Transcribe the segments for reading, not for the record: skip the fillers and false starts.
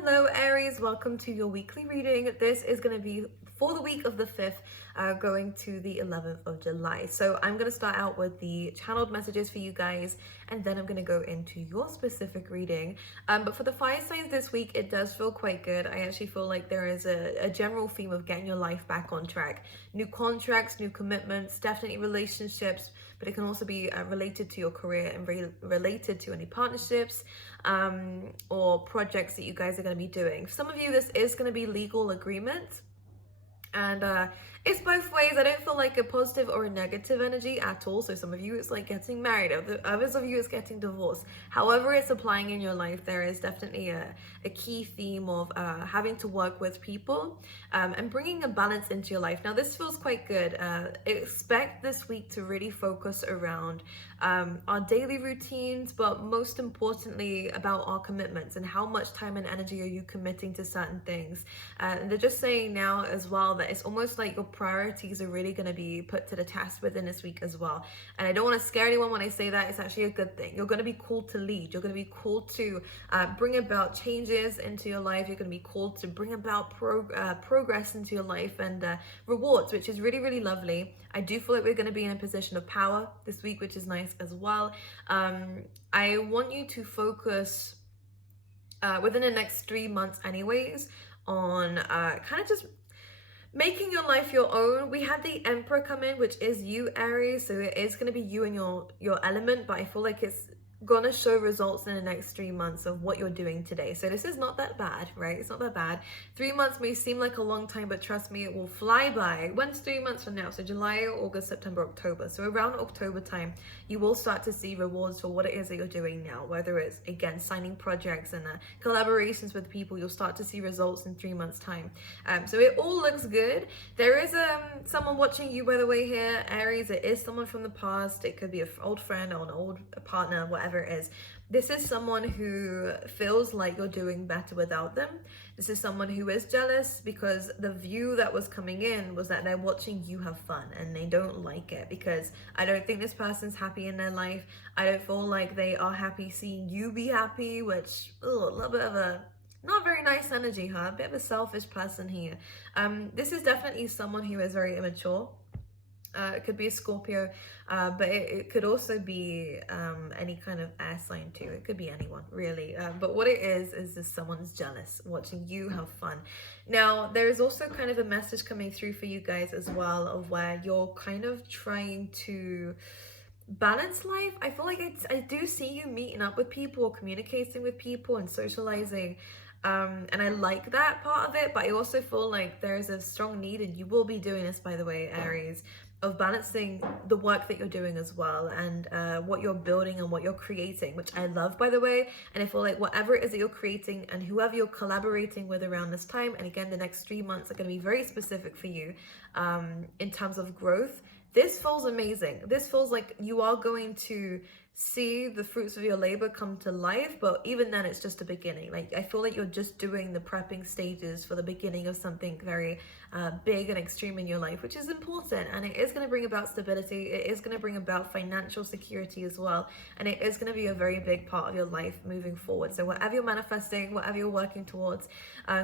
Hello Aries, welcome to your weekly reading. This is going to be for the week of the 5th, going to the 11th of July. So I'm going to start out with the channeled messages for you guys, and then I'm going to go into your specific reading. But for the fire signs this week, it does feel quite good. I actually feel like there is a general theme of getting your life back on track. New contracts, new commitments, definitely relationships, but it can also be related to your career and related to any partnerships or projects that you guys are going to be doing. For some of you, this is going to be legal agreements. And it's both ways. I don't feel like a positive or a negative energy at all. So some of you, it's like getting married. Others of you, it's getting divorced. However it's applying in your life, there is definitely a key theme of having to work with people and bringing a balance into your life. Now, this feels quite good. Expect this week to really focus around our daily routines, but most importantly about our commitments and how much time and energy are you committing to certain things. And they're just saying now as well that it's almost like your priorities are really going to be put to the test within this week as well. And I don't want to scare anyone when I say that. It's actually a good thing. You're going to be called to lead. You're going to be called to bring about changes into your life. You're going to be called to bring about progress into your life and rewards, which is really, really lovely. I do feel like we're going to be in a position of power this week, which is nice as well. I want you to focus within the next 3 months anyways on kind of just making your life your own. We had the Emperor come in, which is you, Aries, so it is going to be you and your element, but I feel like it's gonna show results in the next 3 months of what you're doing today. So this is not that bad, right? It's not that bad. 3 months may seem like a long time, but trust me, it will fly by. When's 3 months from now? So July, August, September, October. So around October time, you will start to see rewards for what it is that you're doing now, whether it's, again, signing projects and collaborations with people. You'll start to see results in 3 months time. So it all looks good. There is someone watching you, by the way, here, Aries. It is someone from the past. It could be an old friend or an old partner, whatever it is. This is someone who feels like you're doing better without them. This is someone who is jealous because the view that was coming in was that they're watching you have fun and they don't like it, because I don't think this person's happy in their life. I don't feel like they are happy seeing you be happy, which, a little bit of a not very nice energy, huh? A bit of a selfish person here. This is definitely someone who is very immature. It could be a Scorpio, but it could also be any kind of air sign too. It could be anyone, really. But what it is just someone's jealous, watching you have fun. Now, there is also kind of a message coming through for you guys as well, of where you're kind of trying to balance life. I feel like I do see you meeting up with people, communicating with people and socializing. And I like that part of it, but I also feel like there's a strong need, and you will be doing this, by the way, Aries, of balancing the work that you're doing as well, and what you're building and what you're creating, which I love, by the way. And I feel like whatever it is that you're creating and whoever you're collaborating with around this time, and again, the next 3 months are going to be very specific for you in terms of growth. This feels amazing. This feels like you are going to see the fruits of your labor come to life, but even then it's just a beginning. Like, I feel like you're just doing the prepping stages for the beginning of something very big and extreme in your life, which is important, and it is going to bring about stability. It is going to bring about financial security as well, and it is going to be a very big part of your life moving forward. So whatever you're manifesting, whatever you're working towards,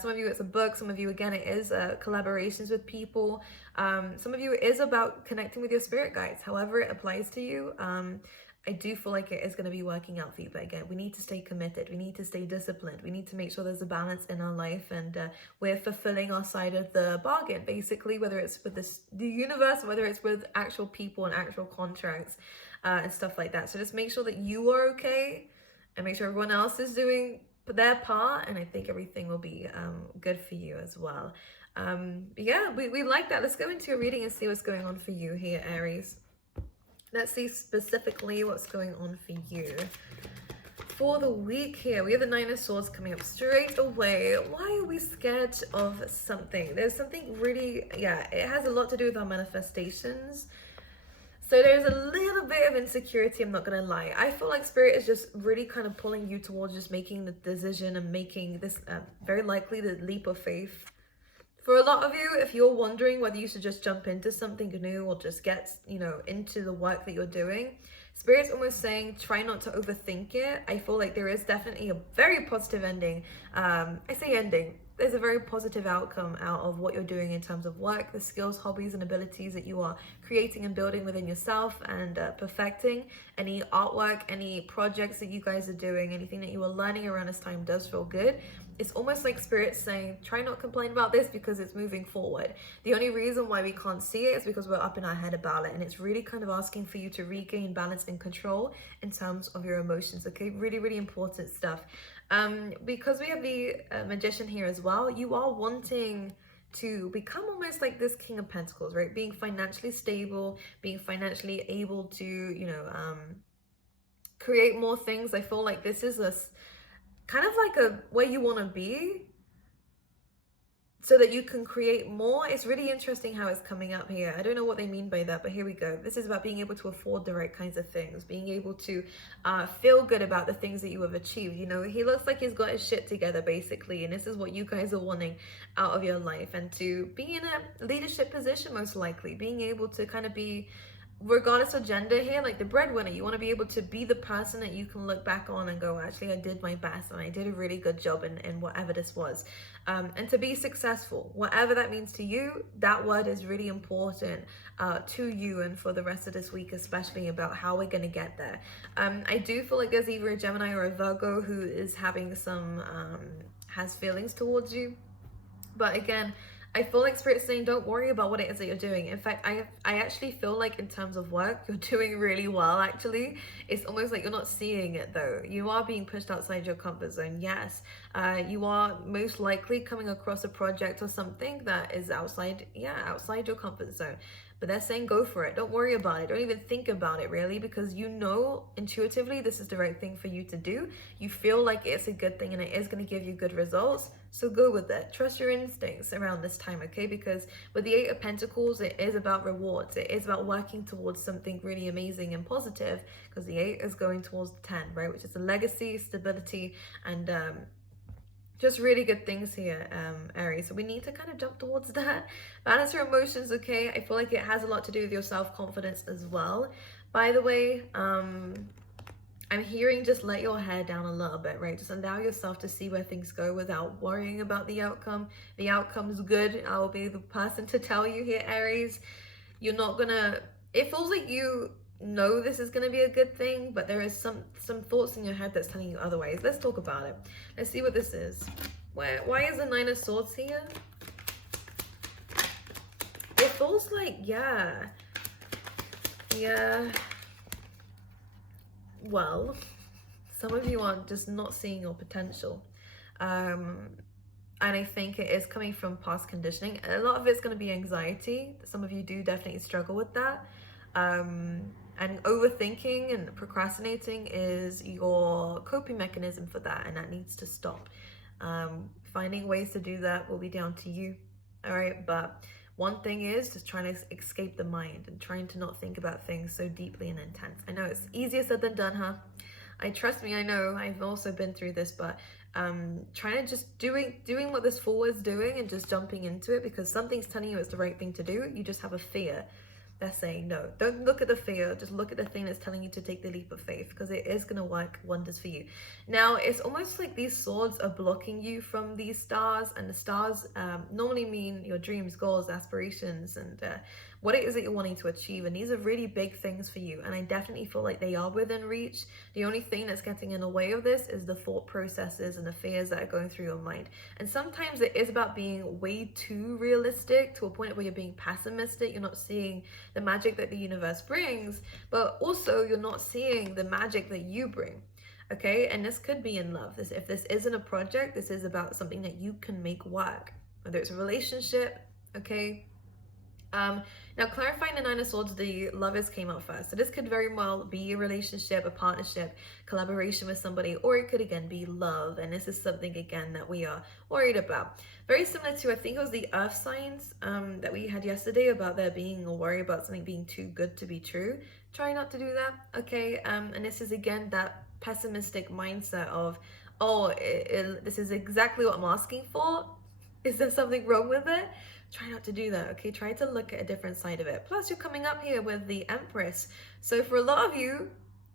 some of you it's a book, some of you, again, it is collaborations with people, some of you it is about connecting with your spirit guides. However it applies to you, I do feel like it is going to be working out for you. But again, we need to stay committed. We need to stay disciplined. We need to make sure there's a balance in our life, and we're fulfilling our side of the bargain, basically, whether it's with the universe, whether it's with actual people and actual contracts and stuff like that. So just make sure that you are okay and make sure everyone else is doing their part, and I think everything will be good for you as well. Yeah, we like that. Let's go into a reading and see what's going on for you here, Aries. Let's see specifically what's going on for you for the week here. We have the Nine of Swords coming up straight away. Why are we scared of something? There's something really, yeah, it has a lot to do with our manifestations. So there's a little bit of insecurity, I'm not gonna lie. I feel like Spirit is just really kind of pulling you towards just making the decision and making this very likely the leap of faith. For a lot of you, if you're wondering whether you should just jump into something new or just get, into the work that you're doing, Spirit's almost saying try not to overthink it. I feel like there is definitely a very positive ending. I say ending. There's a very positive outcome out of what you're doing in terms of work, the skills, hobbies, and abilities that you are creating and building within yourself and perfecting. Any artwork, any projects that you guys are doing, anything that you are learning around this time does feel good. It's almost like Spirit saying, try not complain about this because it's moving forward. The only reason why we can't see it is because we're up in our head about it. And it's really kind of asking for you to regain balance and control in terms of your emotions. Okay, really, really important stuff. Because we have the Magician here as well, you are wanting to become almost like this King of Pentacles, right? Being financially stable, being financially able to, create more things. I feel like this is a kind of like a where you want to be so that you can create more. It's really interesting how it's coming up here. I don't know what they mean by that, but here we go. This is about being able to afford the right kinds of things, being able to feel good about the things that you have achieved. You know, he looks like he's got his shit together basically, and this is what you guys are wanting out of your life, and to be in a leadership position, most likely being able to kind of be, regardless of gender here, like the breadwinner, you want to be able to be the person that you can look back on and go, actually I did my best and I did a really good job in whatever this was, and to be successful, whatever that means to you. That word is really important to you and for the rest of this week, especially about how we're going to get there. I do feel like there's either a Gemini or a Virgo who is having some has feelings towards you, but again, I feel like Spirit's saying don't worry about what it is that you're doing. In fact, I actually feel like in terms of work, you're doing really well, actually. It's almost like you're not seeing it, though. You are being pushed outside your comfort zone, yes. You are most likely coming across a project or something that is outside your comfort zone. But they're saying go for it. Don't worry about it. Don't even think about it, really, because you know intuitively this is the right thing for you to do. You feel like it's a good thing and it is going to give you good results. So go with it. Trust your instincts around this time, okay? Because with the Eight of Pentacles, it is about rewards. It is about working towards something really amazing and positive, because the 8 is going towards the 10, right? Which is a legacy, stability, and just really good things here, Aries. So we need to kind of jump towards that. Balance your emotions, okay? I feel like it has a lot to do with your self-confidence as well. By the way, I'm hearing just let your hair down a little bit, right? Just allow yourself to see where things go without worrying about the outcome. The outcome's good. I'll be the person to tell you here, Aries. You're not gonna, it feels like you know this is going to be a good thing, but there is some thoughts in your head that's telling you otherwise. Let's talk about it. Let's see what this is. Why is the 9 of Swords here? It feels like, yeah, well, some of you are just not seeing your potential, and I think it is coming from past conditioning. A lot of it's going to be anxiety. Some of you do definitely struggle with that. And overthinking and procrastinating is your coping mechanism for that, and that needs to stop. Finding ways to do that will be down to you, all right? But one thing is just trying to escape the mind and trying to not think about things so deeply and intense. I know it's easier said than done, huh? Trust me, I know, I've also been through this, but trying to just doing what this Fool is doing and just jumping into it because something's telling you it's the right thing to do. You just have a fear. They're saying no, don't look at the fear, just look at the thing that's telling you to take the leap of faith, because it is going to work wonders for you. Now, it's almost like these swords are blocking you from these stars, and the stars normally mean your dreams, goals, aspirations, and what it is that you're wanting to achieve. And these are really big things for you, and I definitely feel like they are within reach. The only thing that's getting in the way of this is the thought processes and the fears that are going through your mind. And sometimes it is about being way too realistic to a point where you're being pessimistic. You're not seeing the magic that the universe brings, but also you're not seeing the magic that you bring. Okay, and this could be in love. If this isn't a project, this is about something that you can make work, whether it's a relationship. Okay, now clarifying the 9 of Swords, the Lovers came out first, so this could very well be a relationship, a partnership, collaboration with somebody, or it could again be love, and this is something again that we are worried about. Very similar to, I think it was the earth signs that we had yesterday, about there being a worry about something being too good to be true. Try not to do that, okay? And this is again that pessimistic mindset of, oh, this is exactly what I'm asking for. Is there something wrong with it? Try not to do that, okay? Try to look at a different side of it. Plus, you're coming up here with the Empress. So for a lot of you,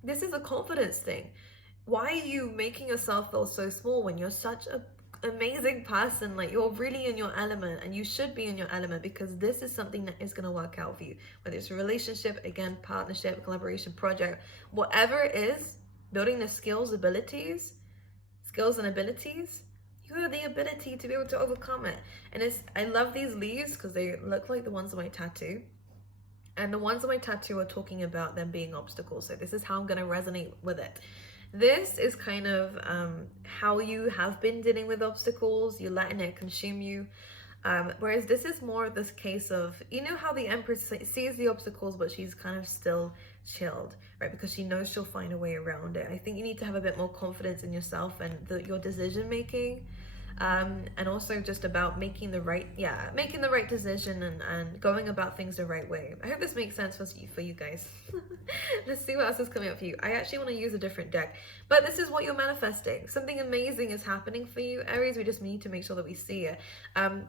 This is a confidence thing. Why are you making yourself feel so small when you're such a amazing person? Like, you're really in your element, and you should be in your element, because this is something that is going to work out for you, whether it's a relationship, again, partnership, collaboration, project, whatever it is. Building the skills and abilities, you have the ability to be able to overcome it. And I love these leaves because they look like the ones on my tattoo. And the ones on my tattoo are talking about them being obstacles. So this is how I'm going to resonate with it. This is kind of how you have been dealing with obstacles. You're letting it consume you. Whereas this is more of this case of, you know how the Empress sees the obstacles, but she's kind of still chilled, right? Because she knows she'll find a way around it. I think you need to have a bit more confidence in yourself and your decision making. And also just about making the right decision, and going about things the right way. I hope this makes sense for you guys. Let's see what else is coming up for you. I actually want to use a different deck, but this is what you're manifesting. Something amazing is happening for you, Aries. We just need to make sure that we see it.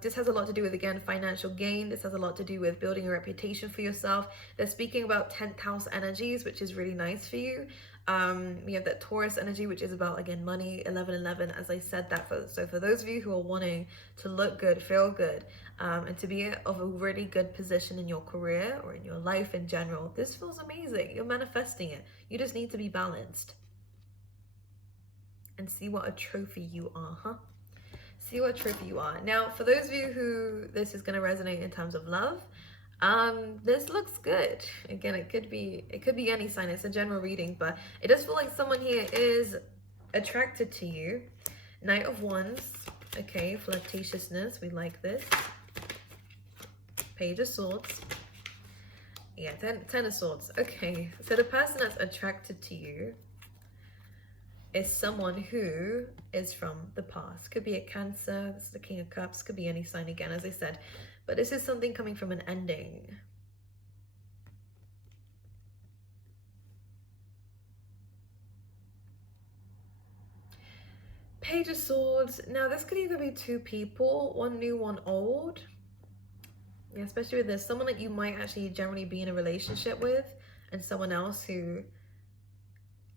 This has a lot to do with, again, financial gain. This has a lot to do with building a reputation for yourself. They're speaking about 10th house energies, which is really nice for you. We have that Taurus energy, which is about, again, money, 1111, as I said that. So for those of you who are wanting to look good, feel good, and to be of a really good position in your career or in your life in general, this feels amazing. You're manifesting it. You just need to be balanced and see what a trophy you are, huh? See what trophy you are. Now, for those of you who this is going to resonate in terms of love, this looks good. Again, it could be any sign. It's a general reading, but it does feel like someone here is attracted to you. Knight of Wands. Okay, flirtatiousness, we like this. Page of Swords. Yeah, ten of Swords. Okay, so the person that's attracted to you is someone who is from the past. Could be a Cancer. This is the King of Cups. Could be any sign, again, as I said. But this is something coming from an ending. Page of Swords. Now, this could either be two people, one new, one old. Yeah, especially with this, someone that you might actually generally be in a relationship with, and someone else who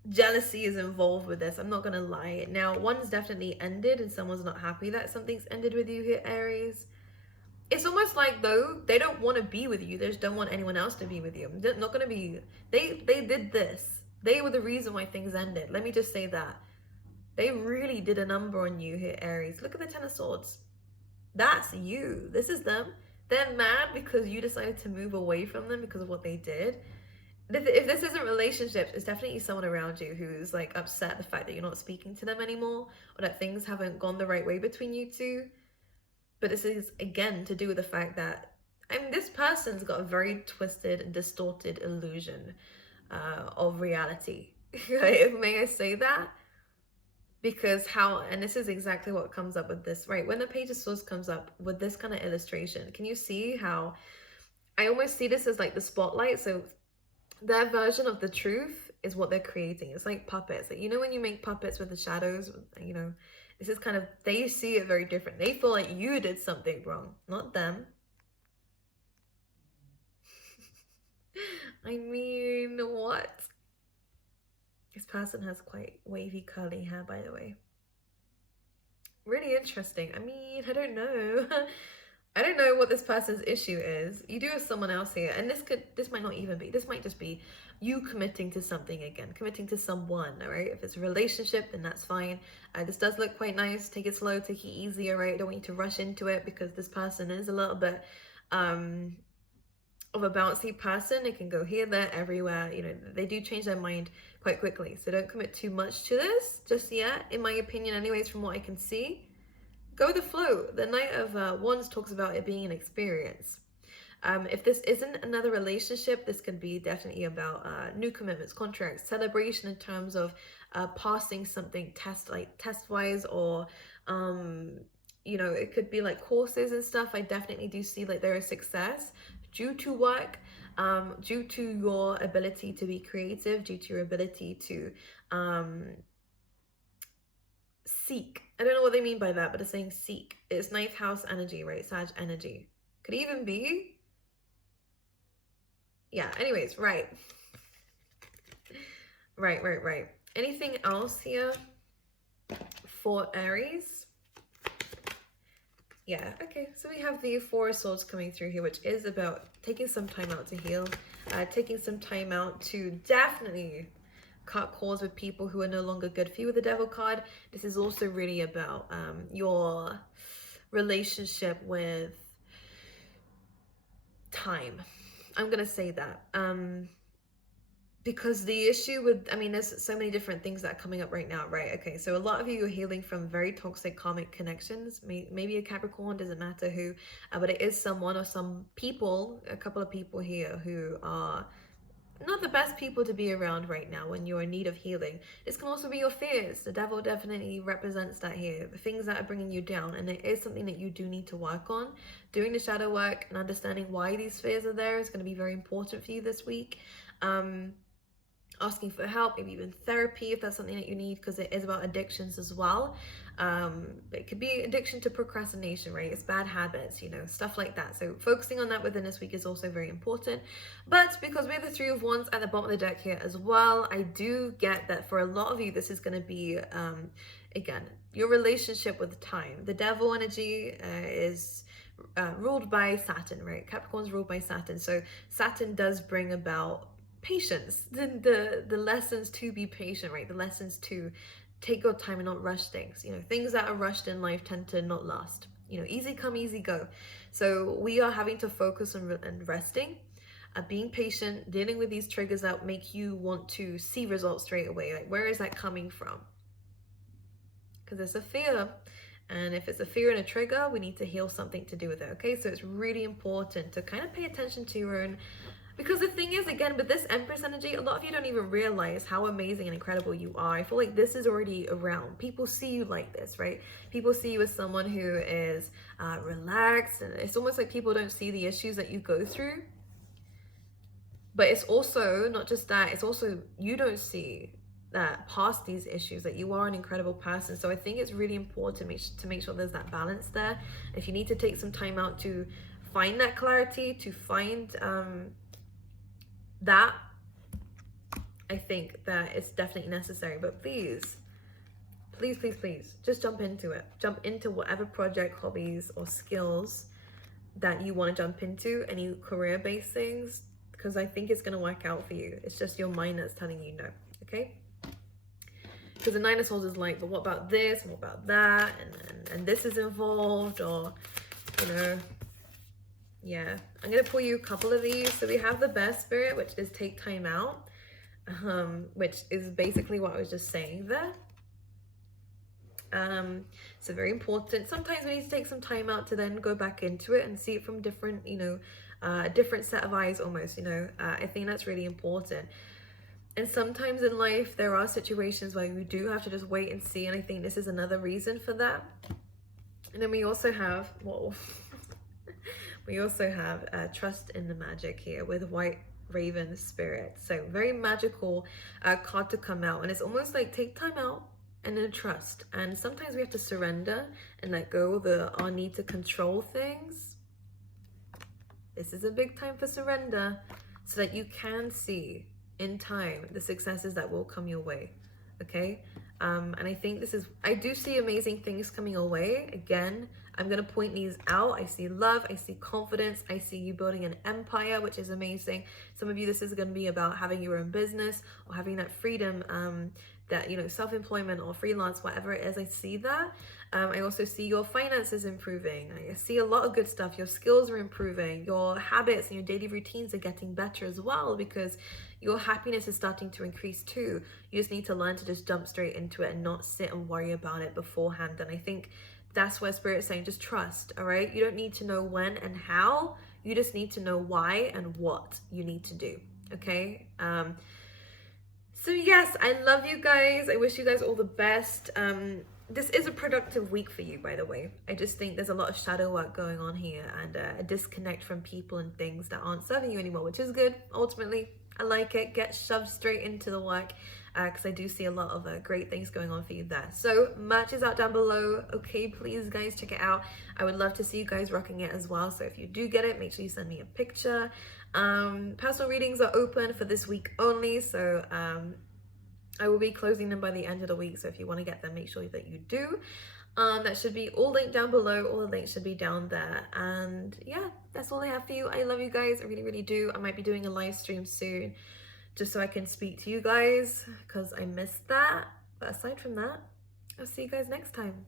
jealousy is involved with this. I'm not gonna lie. Now, one's definitely ended, and someone's not happy that something's ended with you here, Aries. It's almost like, though, they don't want to be with you. They just don't want anyone else to be with you. They're not going to be... They did this. They were the reason why things ended. Let me just say that. They really did a number on you here, Aries. Look at the Ten of Swords. That's you. This is them. They're mad because you decided to move away from them because of what they did. If this isn't relationships, it's definitely someone around you who's like upset the fact that you're not speaking to them anymore, or that things haven't gone the right way between you two. But this is, again, to do with the fact that, I mean, this person's got a very twisted and distorted illusion of reality. May I say that? Because and this is exactly what comes up with this, right? When the Page of Swords comes up with this kind of illustration, can you see how I almost see this as like the spotlight? So their version of the truth is what they're creating. It's like puppets. Like, you know, when you make puppets with the shadows, you know, this is kind of, they see it very different. They feel like you did something wrong, not them. I mean, what? This person has quite wavy curly hair, by the way. Really interesting. I mean, I don't know. I don't know what this person's issue is. You do have someone else here, and this might not even be. This might just be you committing to something again, committing to someone, all right? If it's a relationship, then that's fine. This does look quite nice. Take it slow, take it easy, all right? I don't want you to rush into it, because this person is a little bit of a bouncy person. It can go here, there, everywhere. You know, they do change their mind quite quickly. So don't commit too much to this just yet, in my opinion, anyways, from what I can see. Go with the flow. The Knight of Wands talks about it being an experience. If this isn't another relationship, this could be definitely about new commitments, contracts, celebration in terms of passing something test-wise, or you know, it could be like courses and stuff. I definitely do see like there is success due to work, due to your ability to be creative, due to your ability to seek. I don't know what they mean by that, but it's saying seek. It's ninth house energy, right? Sag energy. Could even be. Yeah, anyways, right. Right. Anything else here for Aries? Yeah, okay, so we have the Four of Swords coming through here, which is about taking some time out to heal, taking some time out to definitely cut cords with people who are no longer good for you with the Devil card. This is also really about your relationship with time. I'm gonna say that. Because the issue with, I mean, there's so many different things that are coming up right now, right? Okay, so a lot of you are healing from very toxic karmic connections, maybe a Capricorn, doesn't matter who, but it is someone or some people, a couple of people here who are not the best people to be around right now when you're in need of healing. This can also be your fears. The Devil definitely represents that here, the things that are bringing you down, and it is something that you do need to work on. Doing the shadow work and understanding why these fears are there is going to be very important for you this week. Asking for help, maybe even therapy if that's something that you need, because it is about addictions as well. It could be addiction to procrastination, right? It's bad habits, you know, stuff like that. So focusing on that within this week is also very important. But because we have the Three of Wands at the bottom of the deck here as well, I do get that for a lot of you this is going to be again, your relationship with time. The Devil energy is ruled by Saturn, right? Capricorn's ruled by Saturn, so Saturn does bring about patience, the lessons to be patient, right? The lessons to take your time and not rush things. You know, things that are rushed in life tend to not last. You know, easy come, easy go. So we are having to focus on resting, being patient, dealing with these triggers that make you want to see results straight away. Like, where is that coming from? Because it's a fear. And if it's a fear and a trigger, we need to heal something to do with it, okay? So it's really important to kind of pay attention to your own. Because the thing is, again, with this Empress energy, a lot of you don't even realize how amazing and incredible you are. I feel like this is already around. People see you like this, right? People see you as someone who is relaxed. And it's almost like people don't see the issues that you go through. But it's also not just that. It's also you don't see that past these issues, that you are an incredible person. So I think it's really important to make sure there's that balance there. If you need to take some time out to find that clarity, to find that, I think that it's definitely necessary. But please just jump into it. Jump into whatever project, hobbies, or skills that you want to jump into, any career-based things, because I think it's going to work out for you. It's just your mind that's telling you no, okay? Because the Nine of Swords is like, but what about this, and what about that, and this is involved, or, you know. Yeah, I'm going to pull you a couple of these. So we have the Best Spirit, which is take time out, which is basically what I was just saying there. So very important. Sometimes we need to take some time out to then go back into it and see it from different, you know, a different set of eyes almost, you know. I think that's really important. And sometimes in life, there are situations where you do have to just wait and see. And I think this is another reason for that. And then we also have, whoa. We also have Trust in the Magic here with White Raven Spirit. So very magical card to come out. And it's almost like take time out and then trust. And sometimes we have to surrender and let go of our need to control things. This is a big time for surrender so that you can see in time the successes that will come your way. Okay? And I think this is, I do see amazing things coming your way. Again, I'm going to point these out. I see love. I see confidence. I see you building an empire, which is amazing. Some of you, this is going to be about having your own business or having that freedom, that, you know, self-employment or freelance, whatever it is. I see that. I also see your finances improving. I see a lot of good stuff. Your skills are improving. Your habits and your daily routines are getting better as well, because your happiness is starting to increase too. You just need to learn to just jump straight into it and not sit and worry about it beforehand. And I think that's where Spirit's saying, just trust, all right? You don't need to know when and how. You just need to know why and what you need to do, okay? So yes, I love you guys. I wish you guys all the best. This is a productive week for you, by the way. I just think there's a lot of shadow work going on here and a disconnect from people and things that aren't serving you anymore, which is good. Ultimately, I like it. Get shoved straight into the work, because I do see a lot of great things going on for you there. So merch is out down below. Okay, please guys, check it out. I would love to see you guys rocking it as well. So if you do get it, make sure you send me a picture. Personal readings are open for this week only. So I will be closing them by the end of the week, so if you want to get them, make sure that you do. That should be all linked down below. All the links should be down there. And yeah, that's all I have for you. I love you guys. I really, really do. I might be doing a live stream soon just so I can speak to you guys because I missed that. But aside from that, I'll see you guys next time.